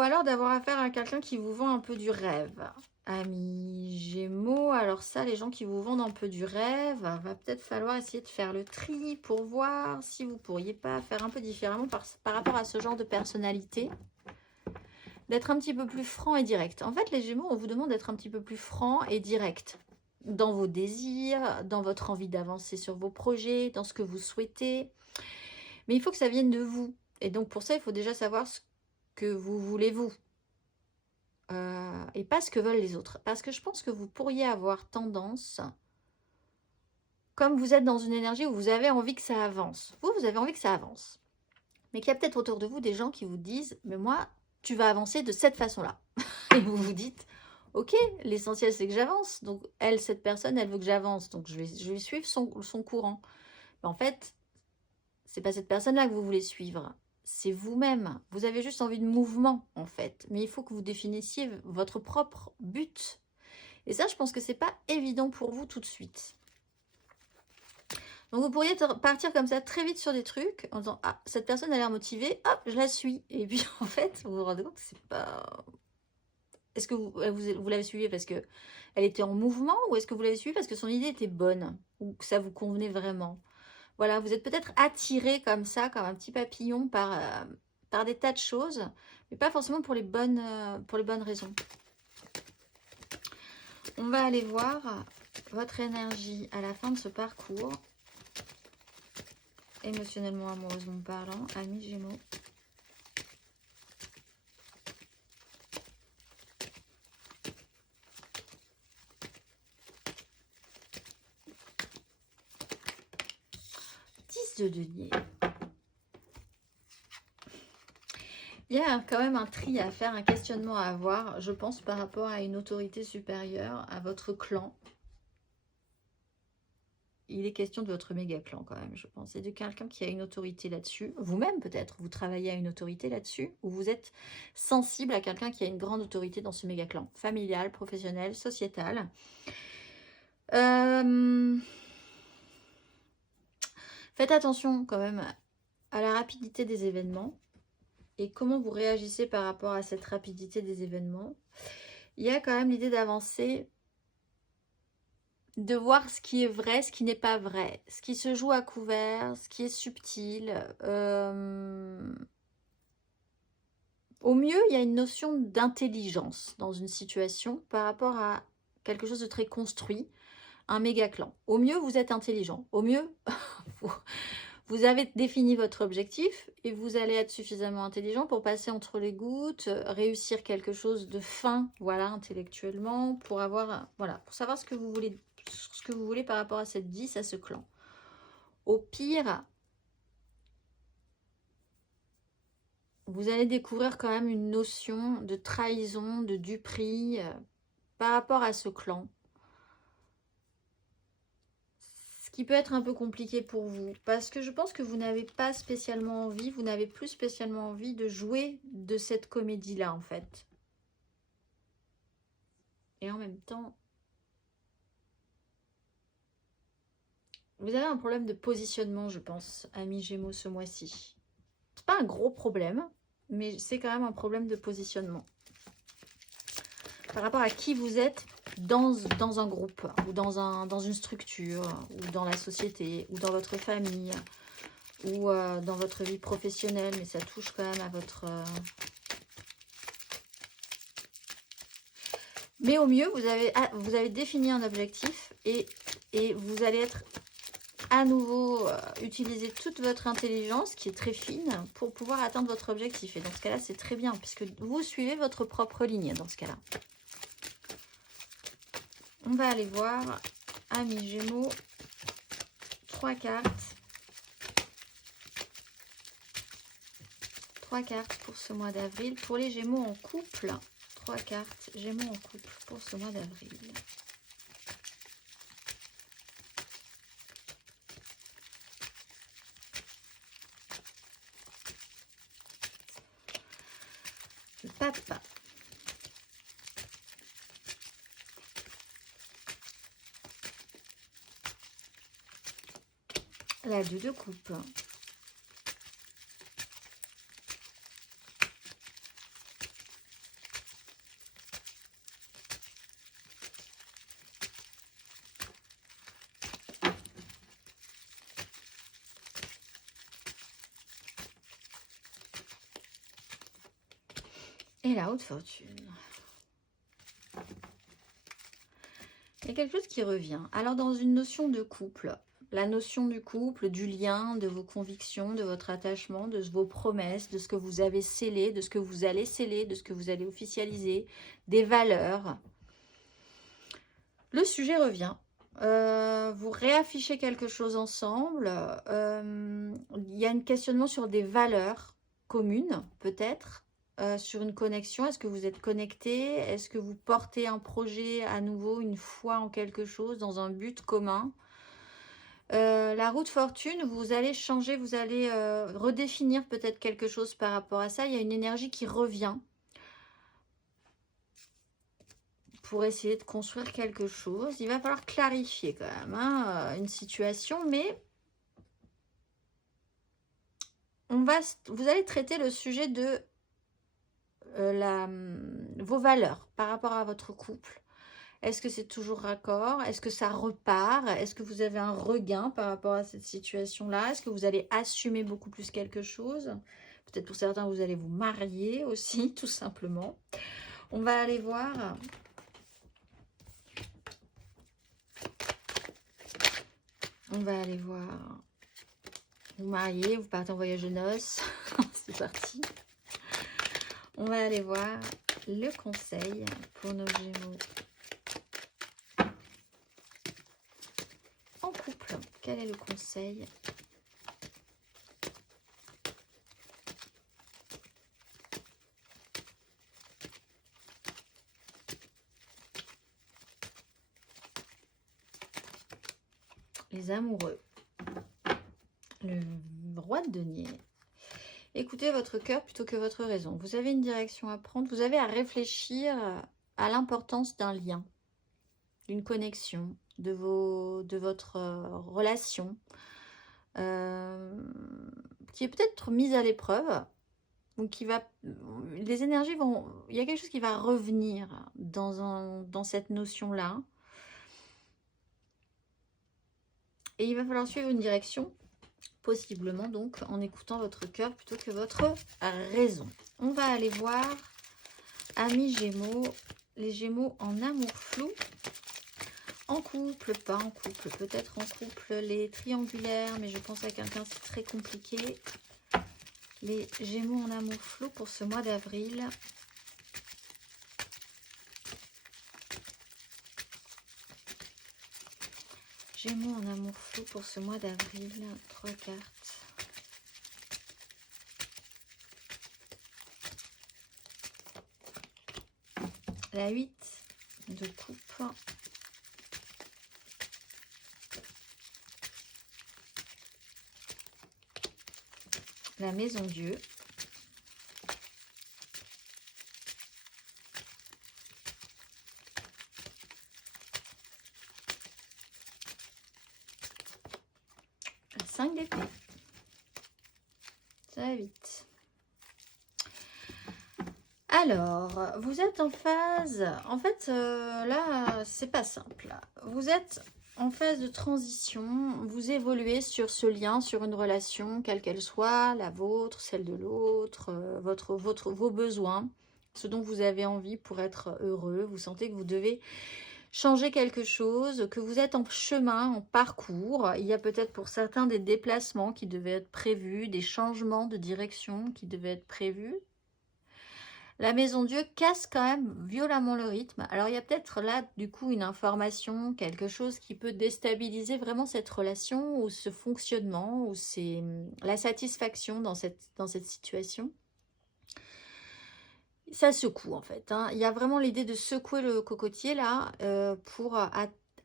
alors d'avoir affaire à quelqu'un qui vous vend un peu du rêve. Amis Gémeaux, alors ça, les gens qui vous vendent un peu du rêve, va peut-être falloir essayer de faire le tri pour voir si vous pourriez pas faire un peu différemment par rapport à ce genre de personnalité. D'être un petit peu plus franc et direct. En fait, les Gémeaux, on vous demande d'être un petit peu plus franc et direct dans vos désirs, dans votre envie d'avancer sur vos projets, dans ce que vous souhaitez. Mais il faut que ça vienne de vous. Et donc, pour ça, il faut déjà savoir ce que vous voulez vous. Et pas ce que veulent les autres. Parce que je pense que vous pourriez avoir tendance, comme vous êtes dans une énergie où vous avez envie que ça avance. Vous avez envie que ça avance. Mais qu'il y a peut-être autour de vous des gens qui vous disent « Mais moi, tu vas avancer de cette façon-là. » Et vous vous dites « Ok, l'essentiel c'est que j'avance. Donc cette personne, elle veut que j'avance. Donc je vais suivre son courant. » Mais en fait, c'est pas cette personne-là que vous voulez suivre. C'est vous-même. Vous avez juste envie de mouvement, en fait. Mais il faut que vous définissiez votre propre but. Et ça, je pense que c'est pas évident pour vous tout de suite. Donc, vous pourriez partir comme ça très vite sur des trucs en disant « Ah, cette personne a l'air motivée, hop, je la suis. » Et puis, en fait, vous vous rendez compte que c'est pas... Est-ce que vous l'avez suivie parce qu'elle était en mouvement ou est-ce que vous l'avez suivie parce que son idée était bonne ou que ça vous convenait vraiment? Voilà, vous êtes peut-être attiré comme ça, comme un petit papillon par des tas de choses, mais pas forcément pour les bonnes raisons. On va aller voir votre énergie à la fin de ce parcours. émotionnellement, amoureusement parlant, amis Gémeaux. De denier. Il y a quand même un tri à faire, un questionnement à avoir, je pense, par rapport à une autorité supérieure, à votre clan. Il est question de votre méga clan quand même, je pense. Et de quelqu'un qui a une autorité là-dessus. Vous-même peut-être, vous travaillez à une autorité là-dessus, ou vous êtes sensible à quelqu'un qui a une grande autorité dans ce méga clan. Familial, professionnel, sociétal. Faites attention quand même à la rapidité des événements et comment vous réagissez par rapport à cette rapidité des événements. Il y a quand même l'idée d'avancer, de voir ce qui est vrai, ce qui n'est pas vrai, ce qui se joue à couvert, ce qui est subtil. Au mieux, il y a une notion d'intelligence dans une situation par rapport à quelque chose de très construit, un méga clan. Au mieux, vous êtes intelligent. Au mieux, vous avez défini votre objectif et vous allez être suffisamment intelligent pour passer entre les gouttes, réussir quelque chose de fin, voilà, intellectuellement, pour avoir, voilà, pour savoir ce que vous voulez par rapport à cette 10, à ce clan. Au pire, vous allez découvrir quand même une notion de trahison, de duperie par rapport à ce clan. Ce qui peut être un peu compliqué pour vous, parce que je pense que vous n'avez pas spécialement envie, vous n'avez plus spécialement envie de jouer de cette comédie-là, en fait. Et en même temps, vous avez un problème de positionnement, je pense, amis Gémeaux, ce mois-ci. C'est pas un gros problème, mais c'est quand même un problème de positionnement. Par rapport à qui vous êtes dans un groupe, ou dans une structure, ou dans la société, ou dans votre famille, ou dans votre vie professionnelle, mais ça touche quand même à votre... Mais au mieux, vous avez défini un objectif et vous allez être à nouveau utiliser toute votre intelligence qui est très fine pour pouvoir atteindre votre objectif. Et dans ce cas-là, c'est très bien puisque vous suivez votre propre ligne dans ce cas-là. On va aller voir, amis Gémeaux, 3 cartes. 3 cartes pour ce mois d'avril. Pour les Gémeaux en couple, 3 cartes Gémeaux en couple pour ce mois d'avril. Le papa. La 2 de coupe. Et la haute fortune. Il y a quelque chose qui revient. Alors dans une notion de couple, la notion du couple, du lien, de vos convictions, de votre attachement, de vos promesses, de ce que vous avez scellé, de ce que vous allez sceller, de ce que vous allez officialiser, des valeurs. Le sujet revient. Vous réaffichez quelque chose ensemble. Il y a un questionnement sur des valeurs communes, peut-être. Sur une connexion, est-ce que vous êtes connecté? Est-ce que vous portez un projet à nouveau, une foi en quelque chose, dans un but commun? La route fortune, vous allez changer, vous allez redéfinir peut-être quelque chose par rapport à ça. Il y a une énergie qui revient pour essayer de construire quelque chose. Il va falloir clarifier quand même une situation, mais vous allez traiter le sujet de vos valeurs par rapport à votre couple. Est-ce que c'est toujours raccord? Est-ce que ça repart? Est-ce que vous avez un regain par rapport à cette situation-là? Est-ce que vous allez assumer beaucoup plus quelque chose? Peut-être pour certains, vous allez vous marier aussi, tout simplement. On va aller voir. On va aller voir Vous mariez, vous partez en voyage de noces. C'est parti. On va aller voir le conseil pour nos Gémeaux en couple. Quel est le conseil? Les amoureux. Le roi de denier. Écoutez votre cœur plutôt que votre raison. Vous avez une direction à prendre. Vous avez à réfléchir à l'importance d'un lien, d'une connexion, de votre relation, qui est peut-être mise à l'épreuve, ou qui va... Les énergies vont... Il y a quelque chose qui va revenir dans cette notion-là. Et il va falloir suivre une direction, possiblement donc en écoutant votre cœur plutôt que votre raison. On va aller voir, amis Gémeaux, les Gémeaux en amour flou, en couple, pas en couple, peut-être en couple, les triangulaires, mais je pense à quelqu'un, c'est très compliqué. Les Gémeaux en amour flou pour ce mois d'avril. Gémeaux en amour flou pour ce mois d'avril. 3 cartes. La 8 de coupe. La maison Dieu. La 5 d'épée. Ça va vite. Alors, vous êtes en phase. En fait, là, c'est pas simple. Vous êtes en phase de transition. Vous évoluez sur ce lien, sur une relation, quelle qu'elle soit, la vôtre, celle de l'autre, vos besoins, ce dont vous avez envie pour être heureux. Vous sentez que vous devez changer quelque chose, que vous êtes en chemin, en parcours. Il y a peut-être pour certains des déplacements qui devaient être prévus, des changements de direction qui devaient être prévus. La maison Dieu casse quand même violemment le rythme. Alors il y a peut-être là du coup une information, quelque chose qui peut déstabiliser vraiment cette relation ou ce fonctionnement ou la satisfaction dans cette situation. Ça secoue en fait. Hein. Il y a vraiment l'idée de secouer le cocotier là pour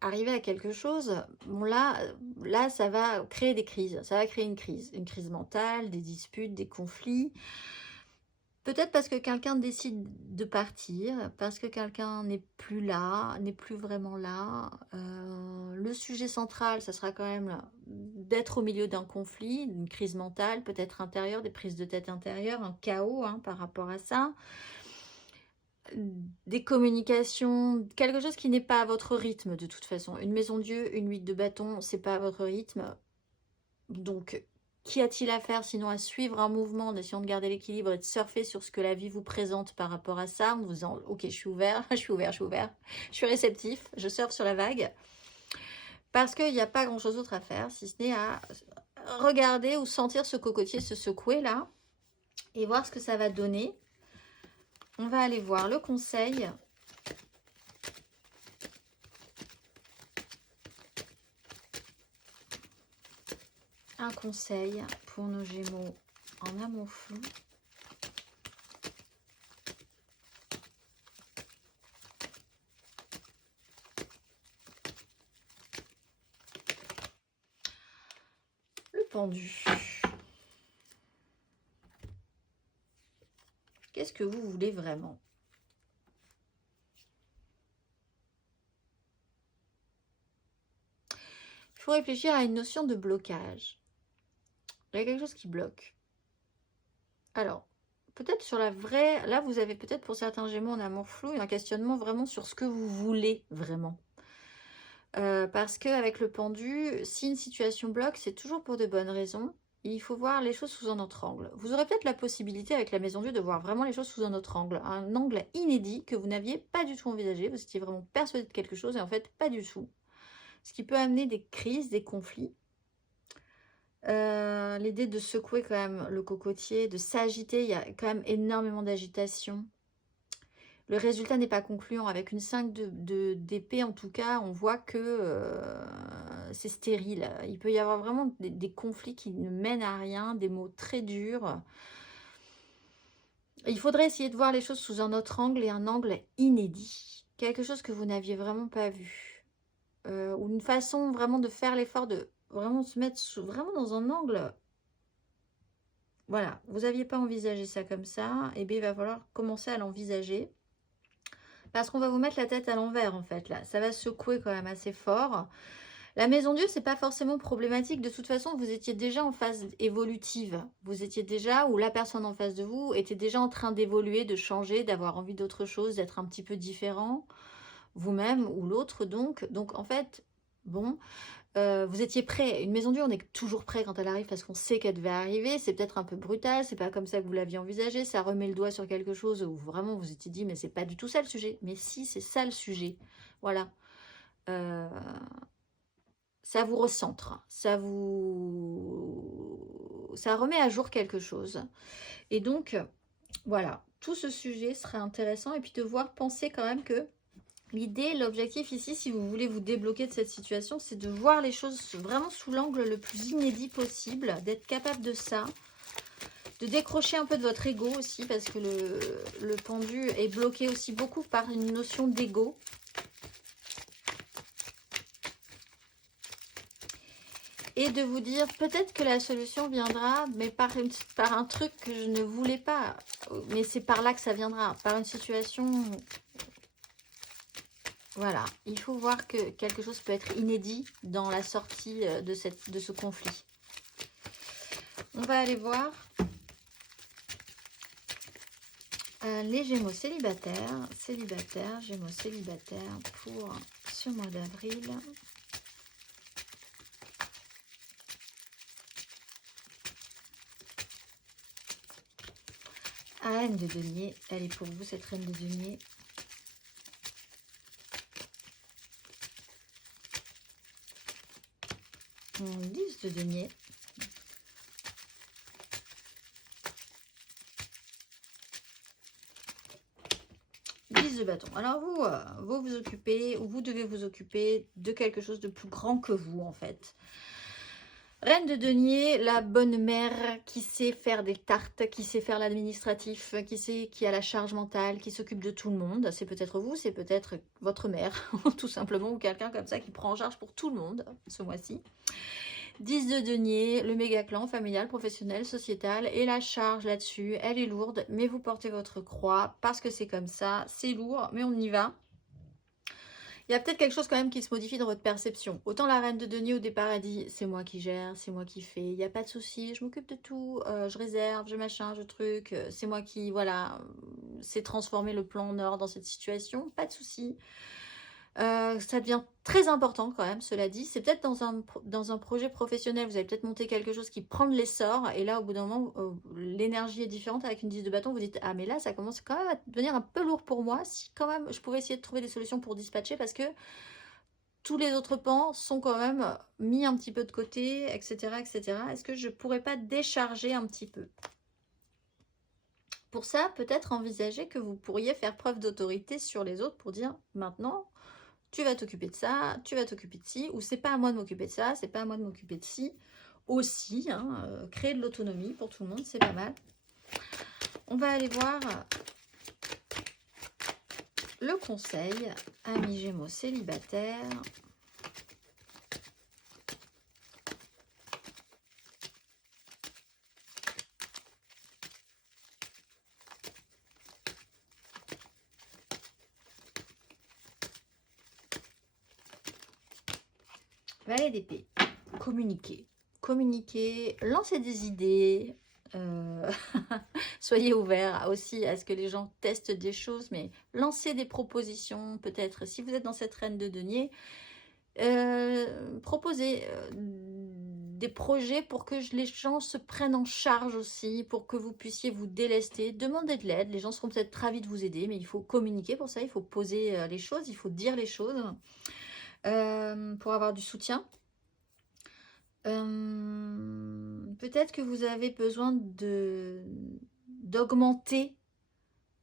arriver à quelque chose. Bon là, ça va créer des crises. Ça va créer une crise mentale, des disputes, des conflits. Peut-être parce que quelqu'un décide de partir, parce que quelqu'un n'est plus là, n'est plus vraiment là. Le sujet central, ça sera quand même d'être au milieu d'un conflit, d'une crise mentale, peut-être intérieure, des prises de tête intérieures, un chaos hein, par rapport à ça. Des communications, quelque chose qui n'est pas à votre rythme de toute façon. Une maison Dieu, une 8 de bâton, c'est pas à votre rythme. Donc, qu'y a-t-il à faire sinon à suivre un mouvement en essayant de garder l'équilibre et de surfer sur ce que la vie vous présente par rapport à ça, en vous disant « Ok, je suis ouvert, je suis ouvert, je suis réceptif, je surfe sur la vague. » Parce qu'il n'y a pas grand-chose d'autre à faire, si ce n'est à regarder ou sentir ce cocotier se secouer là et voir ce que ça va donner. On va aller voir le conseil. Un conseil pour nos Gémeaux en amour flou. Le pendu. Qu'est-ce que vous voulez vraiment? Il faut réfléchir à une notion de blocage. Il y a quelque chose qui bloque. Alors, peut-être sur la vraie... Là, vous avez peut-être pour certains Gémeaux en amour flou un questionnement vraiment sur ce que vous voulez vraiment. Parce qu'avec le pendu, si une situation bloque, c'est toujours pour de bonnes raisons. Il faut voir les choses sous un autre angle. Vous aurez peut-être la possibilité avec la maison Dieu de voir vraiment les choses sous un autre angle. Un angle inédit que vous n'aviez pas du tout envisagé. Vous étiez vraiment persuadé de quelque chose et en fait pas du tout. Ce qui peut amener des crises, des conflits. L'idée de secouer quand même le cocotier, de s'agiter, il y a quand même énormément d'agitation. Le résultat n'est pas concluant. Avec une 5 d'épée, en tout cas, on voit que c'est stérile. Il peut y avoir vraiment des conflits qui ne mènent à rien, des mots très durs. Il faudrait essayer de voir les choses sous un autre angle et un angle inédit. Quelque chose que vous n'aviez vraiment pas vu. Ou une façon vraiment de faire l'effort de vraiment se mettre vraiment dans un angle. Voilà, vous n'aviez pas envisagé ça comme ça. Et bien, il va falloir commencer à l'envisager. Parce qu'on va vous mettre la tête à l'envers, en fait, là. Ça va secouer quand même assez fort. La maison Dieu, c'est pas forcément problématique. De toute façon, vous étiez déjà en phase évolutive. Vous étiez déjà, ou la personne en face de vous était déjà en train d'évoluer, de changer, d'avoir envie d'autre chose, d'être un petit peu différent. Vous-même ou l'autre, donc. Donc, en fait, bon... vous étiez prêt. Une maison Dieu, on est toujours prêt quand elle arrive parce qu'on sait qu'elle devait arriver. C'est peut-être un peu brutal, c'est pas comme ça que vous l'aviez envisagé. Ça remet le doigt sur quelque chose où vraiment vous étiez dit, mais c'est pas du tout ça le sujet. Mais si, c'est ça le sujet. Voilà. Ça vous recentre. Ça remet à jour quelque chose. Et donc, voilà. Tout ce sujet serait intéressant. Et puis de voir, penser quand même que l'idée, l'objectif ici, si vous voulez vous débloquer de cette situation, c'est de voir les choses vraiment sous l'angle le plus inédit possible, d'être capable de ça, de décrocher un peu de votre ego aussi, parce que le pendu est bloqué aussi beaucoup par une notion d'ego. Et de vous dire, peut-être que la solution viendra, mais par un truc que je ne voulais pas. Mais c'est par là que ça viendra, par une situation... Voilà, il faut voir que quelque chose peut être inédit dans la sortie de ce conflit. On va aller voir les Gémeaux célibataires, Gémeaux célibataires pour ce mois d'avril. Reine de denier, elle est pour vous cette reine de denier. On 10 de denier. De bâton. Alors vous vous occupez, ou vous devez vous occuper de quelque chose de plus grand que vous en fait. Reine de denier, la bonne mère qui sait faire des tartes, qui sait faire l'administratif, qui a la charge mentale, qui s'occupe de tout le monde. C'est peut-être vous, c'est peut-être votre mère, tout simplement, ou quelqu'un comme ça qui prend en charge pour tout le monde ce mois-ci. 10 de denier, le méga clan familial, professionnel, sociétal, et la charge là-dessus, elle est lourde, mais vous portez votre croix parce que c'est comme ça, c'est lourd, mais on y va. Il y a peut-être quelque chose quand même qui se modifie dans votre perception. Autant la reine de denier au départ a dit, c'est moi qui gère, c'est moi qui fais, il n'y a pas de souci, je m'occupe de tout, je réserve, je machin, je truc, c'est moi qui, voilà, c'est transformer le plan en or dans cette situation, pas de souci. Ça devient très important quand même, cela dit. C'est peut-être dans un projet professionnel, vous allez peut-être monter quelque chose qui prend de l'essor. Et là, au bout d'un moment, l'énergie est différente avec une 10 de bâton. Vous dites, ah mais là, ça commence quand même à devenir un peu lourd pour moi. Si quand même, je pouvais essayer de trouver des solutions pour dispatcher parce que tous les autres pans sont quand même mis un petit peu de côté, etc. etc. Est-ce que je pourrais pas décharger un petit peu? Pour ça, peut-être envisager que vous pourriez faire preuve d'autorité sur les autres pour dire, maintenant... tu vas t'occuper de ça, tu vas t'occuper de ci, ou c'est pas à moi de m'occuper de ça, c'est pas à moi de m'occuper de ci. Aussi, hein, créer de l'autonomie pour tout le monde, c'est pas mal. On va aller voir le conseil, amis Gémeaux célibataires. Valet d'épée, communiquer. Communiquer, lancer des idées. Soyez ouverts aussi à ce que les gens testent des choses, mais lancez des propositions peut-être. Si vous êtes dans cette reine de denier, proposez des projets pour que les gens se prennent en charge aussi, pour que vous puissiez vous délester, demander de l'aide. Les gens seront peut-être ravis de vous aider, mais il faut communiquer pour ça, il faut poser les choses, il faut dire les choses pour avoir du soutien. Peut-être que vous avez besoin d'augmenter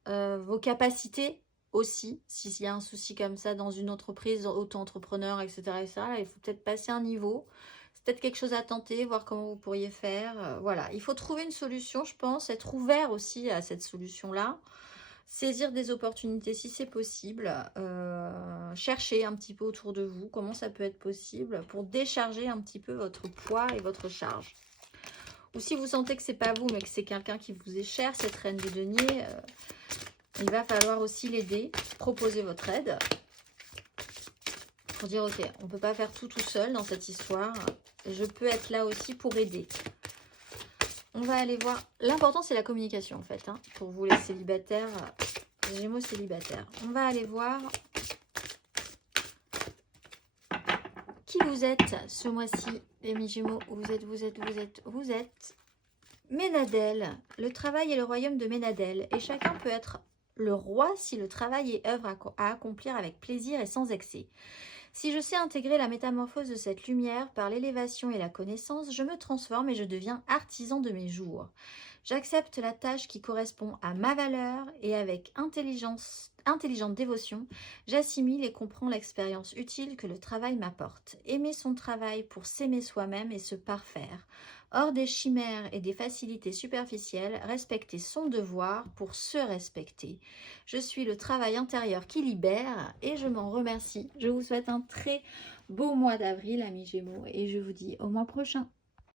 vos capacités aussi. S'il y a un souci comme ça dans une entreprise, auto-entrepreneur, etc., etc., il faut peut-être passer un niveau. C'est peut-être quelque chose à tenter, voir comment vous pourriez faire. Voilà, il faut trouver une solution, je pense, être ouvert aussi à cette solution-là. Saisir des opportunités si c'est possible. Chercher un petit peu autour de vous comment ça peut être possible pour décharger un petit peu votre poids et votre charge. Ou si vous sentez que c'est pas vous, mais que c'est quelqu'un qui vous est cher, cette reine de denier, il va falloir aussi l'aider, proposer votre aide. Pour dire, ok, on ne peut pas faire tout seul dans cette histoire. Je peux être là aussi pour aider. On va aller voir. L'important, c'est la communication, en fait. Hein, pour vous, les célibataires, les Gémeaux célibataires. On va aller voir qui vous êtes ce mois-ci, les amis Gémeaux. Vous êtes Ménadel. Le travail est le royaume de Ménadel. Et chacun peut être le roi si le travail est œuvre à accomplir avec plaisir et sans excès. Si je sais intégrer la métamorphose de cette lumière par l'élévation et la connaissance, je me transforme et je deviens artisan de mes jours. J'accepte la tâche qui correspond à ma valeur et avec intelligente dévotion, j'assimile et comprends l'expérience utile que le travail m'apporte. Aimer son travail pour s'aimer soi-même et se parfaire. Hors des chimères et des facilités superficielles, respecter son devoir pour se respecter. Je suis le travail intérieur qui libère et je m'en remercie. Je vous souhaite un très beau mois d'avril, amis Gémeaux, et je vous dis au mois prochain.